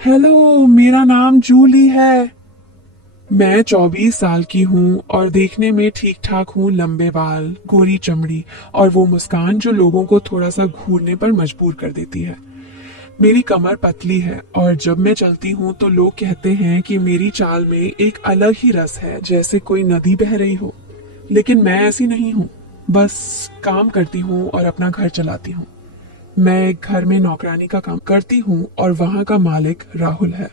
Hello, मेरा नाम जूली है। मैं 24 साल की हूँ और देखने में ठीक ठाक हूँ। लंबे बाल, गोरी चमड़ी और वो मुस्कान जो लोगों को थोड़ा सा घूरने पर मजबूर कर देती है। मेरी कमर पतली है और जब मैं चलती हूँ तो लोग कहते हैं कि मेरी चाल में एक अलग ही रस है, जैसे कोई नदी बह रही हो। लेकिन मैं ऐसी नहीं हूँ। बस काम करती हूँ और अपना घर चलाती हूँ। मैं एक घर में नौकरानी का काम करती हूँ और वहाँ का मालिक राहुल है।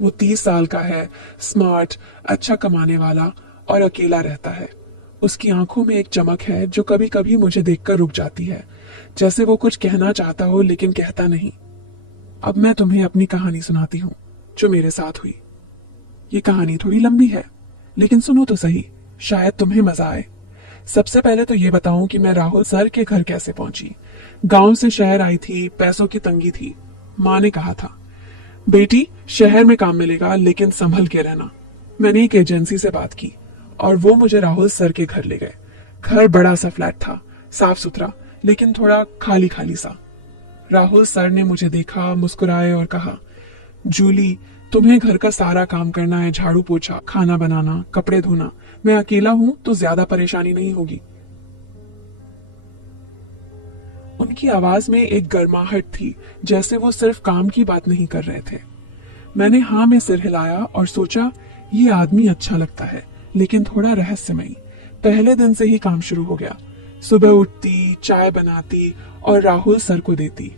वो 30 साल का है, स्मार्ट, अच्छा कमाने वाला और अकेला रहता है। उसकी आंखों में एक चमक है जो कभी कभी मुझे देखकर रुक जाती है, जैसे वो कुछ कहना चाहता हो लेकिन कहता नहीं। अब मैं तुम्हें अपनी कहानी सुनाती हूँ जो मेरे साथ हुई। ये कहानी थोड़ी लंबी है, लेकिन सुनो तो सही, शायद तुम्हें मजा आए। सबसे पहले तो ये बताऊं कि मैं राहुल सर के घर कैसे पहुंची। गांव से शहर आई थी, पैसों की तंगी थी। माँ ने कहा था, बेटी शहर में काम मिलेगा लेकिन संभल के रहना। मैंने एक एजेंसी से बात की और वो मुझे राहुल सर के घर ले गए। घर बड़ा सा फ्लैट था, साफ सुथरा लेकिन थोड़ा खाली खाली सा। राहुल सर ने मुझे देखा, मुस्कुराए और कहा, जूली, तुम्हें घर का सारा काम करना है, झाड़ू पोछा, खाना बनाना, कपड़े धोना। मैं अकेला हूं तो ज्यादा परेशानी नहीं होगी। उनकी आवाज में एक गर्माहट थी, जैसे वो सिर्फ काम की बात नहीं कर रहे थे। मैंने हाँ में सिर हिलाया और सोचा, ये आदमी अच्छा लगता है लेकिन थोड़ा रहस्यमयी। पहले दिन से ही काम शुरू हो गया। सुबह उठती, चाय बनाती और राहुल सर को देती।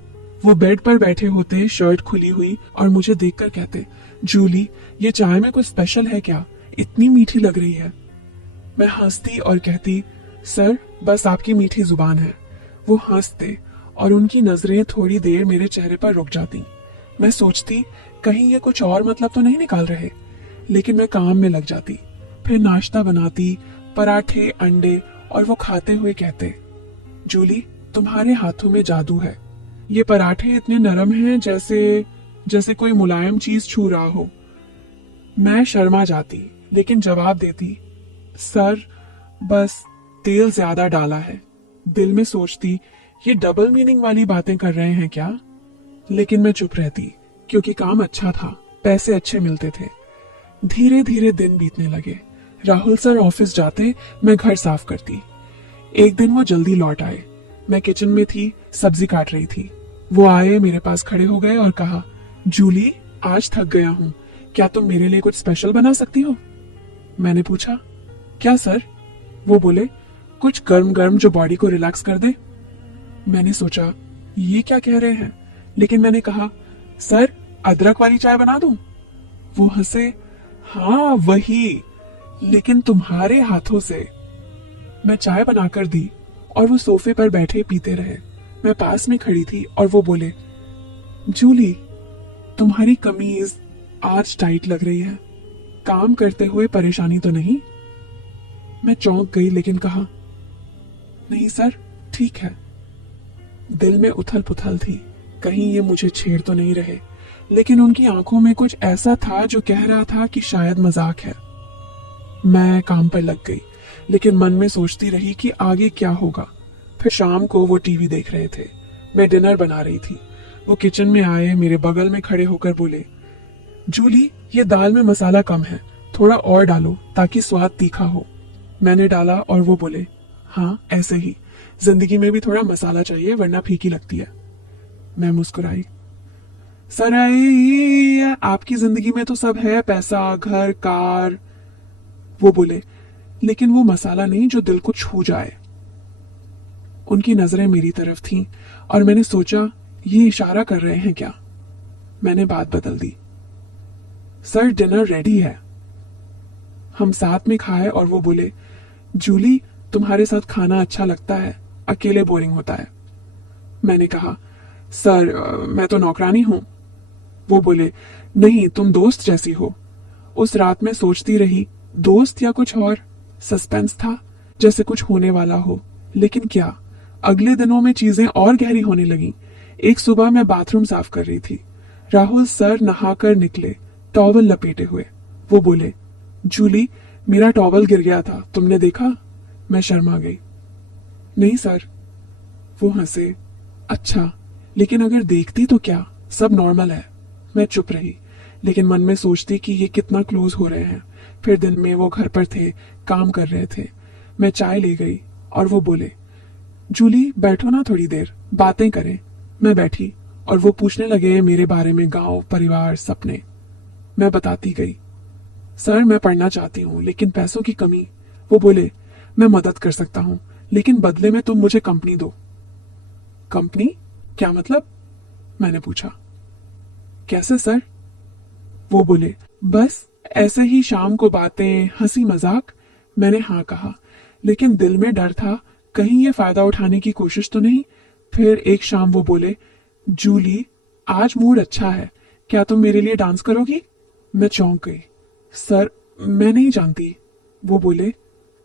वो बेड पर बैठे होते, शर्ट खुली हुई, और मुझे देखकर कहते, जूली, ये चाय में कुछ स्पेशल है क्या? इतनी मीठी लग रही है। मैं हंसती और कहती, सर बस आपकी मीठी जुबान है। वो हंसते और उनकी नजरें थोड़ी देर मेरे चेहरे पर रुक जाती। मैं सोचती, कहीं ये कुछ और मतलब तो नहीं निकाल रहे, लेकिन मैं काम में लग जाती। फिर नाश्ता बनाती, पराठे, अंडे, और वो खाते हुए कहते, जूली, तुम्हारे हाथों में जादू है। ये पराठे इतने नरम हैं जैसे जैसे कोई मुलायम चीज छू रहा हो। मैं शर्मा जाती लेकिन जवाब देती, सर बस तेल ज्यादा डाला है। दिल में सोचती, ये डबल मीनिंग वाली बातें कर रहे हैं क्या? लेकिन मैं चुप रहती क्योंकि काम अच्छा था, पैसे अच्छे मिलते थे। धीरे धीरे दिन बीतने लगे। राहुल सर ऑफिस जाते, मैं घर साफ करती। एक दिन वो जल्दी लौट आए। मैं किचन में थी, सब्जी काट रही थी। वो आए, मेरे पास खड़े हो गए और कहा, जूली, आज थक गया हूँ, क्या तुम मेरे लिए कुछ स्पेशल बना सकती हो? मैंने पूछा, क्या सर? वो बोले, कुछ गर्म गर्म जो बॉडी को रिलैक्स कर दे। मैंने सोचा, ये क्या कह रहे हैं, लेकिन मैंने कहा, सर अदरक वाली चाय बना दूं? वो हंसे, हाँ वही, लेकिन तुम्हारे हाथों से। मैं चाय बनाकर दी और वो सोफे पर बैठे पीते रहे। मैं पास में खड़ी थी और वो बोले, जूली, तुम्हारी कमीज आज टाइट लग रही है। काम करते हुए परेशानी तो नहीं? मैं चौंक गई लेकिन कहा, नहीं सर, ठीक है। दिल में उथल पुथल थी, कहीं ये मुझे छेड़ तो नहीं रहे, लेकिन उनकी आंखों में कुछ ऐसा था जो कह रहा था कि शायद मजाक है। मैं काम पर लग गई, लेकिन मन में सोचती रही कि आगे क्या होगा। फिर शाम को वो टीवी देख रहे थे, मैं डिनर बना रही थी। वो किचन में आए, मेरे बगल में खड़े होकर बोले, जूली, ये दाल में मसाला कम है, थोड़ा और डालो ताकि स्वाद तीखा हो। मैंने डाला और वो बोले, हाँ ऐसे ही, जिंदगी में भी थोड़ा मसाला चाहिए वरना फीकी लगती है। मैं मुस्कुराई, सर आपकी जिंदगी में तो सब है, पैसा, घर, कार। वो बोले, लेकिन वो मसाला नहीं जो दिल को छू जाए। उनकी नजरें मेरी तरफ थीं और मैंने सोचा, ये इशारा कर रहे हैं क्या? मैंने बात बदल दी, सर डिनर रेडी है। हम साथ में खाए और वो बोले, जूली, तुम्हारे साथ खाना अच्छा लगता है, अकेले बोरिंग होता है। मैंने कहा, सर मैं तो नौकरानी हूं। वो बोले, नहीं, तुम दोस्त जैसी हो। उस रात में सोचती रही, दोस्त या कुछ और। सस्पेंस था, जैसे कुछ होने वाला हो, लेकिन क्या? अगले दिनों में चीजें और गहरी होने लगी। एक सुबह मैं बाथरूम साफ कर रही थी। राहुल सर नहाकर निकले, टॉवल लपेटे हुए। वो बोले, जूली, मेरा टॉवल गिर गया था, तुमने देखा? मैं शर्मा गई, नहीं सर। वो हंसे, अच्छा, लेकिन अगर देखती तो क्या? सब नॉर्मल है। मैं चुप रही, लेकिन मन में सोचती कि ये कितना क्लोज हो रहे हैं। फिर दिन में वो घर पर थे, काम कर रहे थे। मैं चाय ले गई और वो बोले, जूली बैठो ना थोड़ी देर, बातें करें। मैं बैठी और वो पूछने लगे मेरे बारे में, गांव, परिवार, सपने। मैं बताती गई। सर मैं पढ़ना चाहती हूँ लेकिन पैसों की कमी। वो बोले, मैं मदद कर सकता हूँ लेकिन बदले में तुम मुझे कंपनी दो। कंपनी? क्या मतलब? मैंने पूछा। कैसे सर? वो बोले, बस ऐसे ही शाम को बातें, हंसी मजाक। मैंने हाँ कहा, लेकिन दिल में डर था कहीं ये फायदा उठाने की कोशिश तो नहीं। फिर एक शाम वो बोले, जूली आज मूड अच्छा है, क्या तुम मेरे लिए डांस करोगी? मैं चौंक गई। सर मैं नहीं जानती। वो बोले,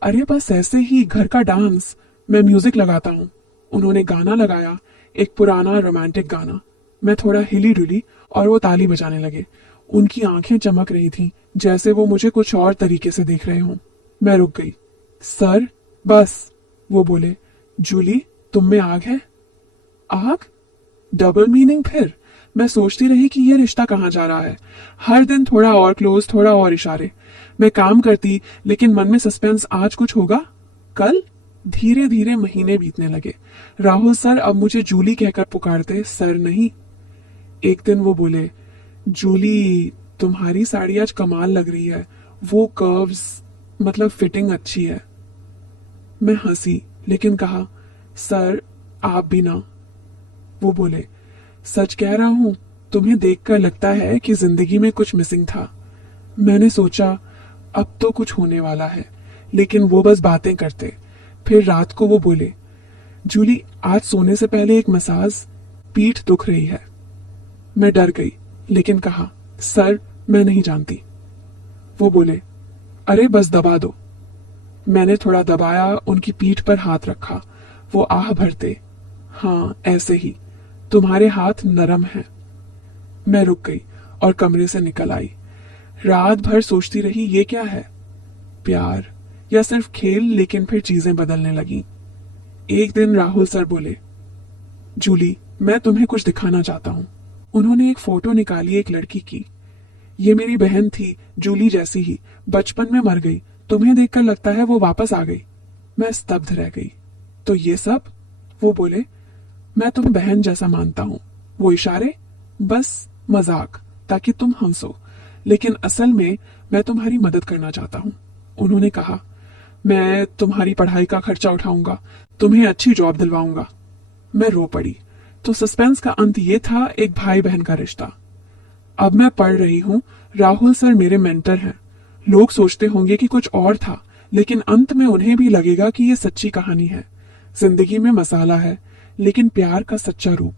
अरे बस ऐसे ही घर का डांस, मैं म्यूजिक लगाता हूँ। उन्होंने गाना लगाया, एक पुराना रोमांटिक गाना। मैं थोड़ा हिली डुली और वो ताली बजाने लगे। उनकी आंखें चमक रही थीं, जैसे वो मुझे कुछ और तरीके से देख रहे हों। मैं रुक गई। सर बस। वो बोले, जूली तुम में आग है। आग? डबल मीनिंग फिर। मैं सोचती रही कि ये रिश्ता कहाँ जा रहा है। हर दिन थोड़ा और क्लोज, थोड़ा और इशारे। मैं काम करती लेकिन मन में सस्पेंस, आज कुछ होगा, कल। धीरे धीरे महीने बीतने लगे। राहुल सर अब मुझे जूली कहकर पुकारते, सर नहीं। एक दिन वो बोले, जूली तुम्हारी साड़ी आज कमाल लग रही है, वो कर्व्स, मतलब फिटिंग अच्छी है। मैं हंसी लेकिन कहा, सर आप भी ना। वो बोले, सच कह रहा हूं, तुम्हें देखकर लगता है कि जिंदगी में कुछ मिसिंग था। मैंने सोचा अब तो कुछ होने वाला है, लेकिन वो बस बातें करते। फिर रात को वो बोले, जूली आज सोने से पहले एक मसाज, पीठ दुख रही है। मैं डर गई लेकिन कहा, सर मैं नहीं जानती। वो बोले, अरे बस दबा दो। मैंने थोड़ा दबाया, उनकी पीठ पर हाथ रखा। वो आह भरते, हाँ ऐसे ही, तुम्हारे हाथ नरम हैं। मैं रुक गई और कमरे से निकल आई। रात भर सोचती रही ये क्या है, प्यार या सिर्फ खेल। लेकिन फिर चीजें बदलने लगी। एक दिन राहुल सर बोले, जूली मैं तुम्हें कुछ दिखाना चाहता हूँ। उन्होंने एक फोटो निकाली एक लड़की की। ये मेरी बहन थी, जूली जैसी ही, बचपन में मर गई। तुम्हें देखकर लगता है वो वापस आ गई। मैं स्तब्ध रह गई। तो ये सब? वो बोले, मैं तुम्हें बहन जैसा मानता हूँ। वो इशारे, बस मजाक, ताकि तुम हंसो, लेकिन असल में मैं तुम्हारी मदद करना चाहता हूँ। उन्होंने कहा, मैं तुम्हारी पढ़ाई का खर्चा उठाऊंगा, तुम्हें अच्छी जॉब दिलवाऊंगा। मैं रो पड़ी। तो सस्पेंस का अंत ये था, एक भाई बहन का रिश्ता। अब मैं पढ़ रही हूँ, राहुल सर मेरे मेंटर हैं। लोग सोचते होंगे कि कुछ और था, लेकिन अंत में उन्हें भी लगेगा कि ये सच्ची कहानी है। जिंदगी में मसाला है, लेकिन प्यार का सच्चा रूप।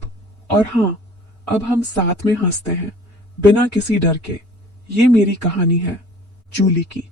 और हाँ, अब हम साथ में हंसते हैं, बिना किसी डर के। ये मेरी कहानी है, जूली की।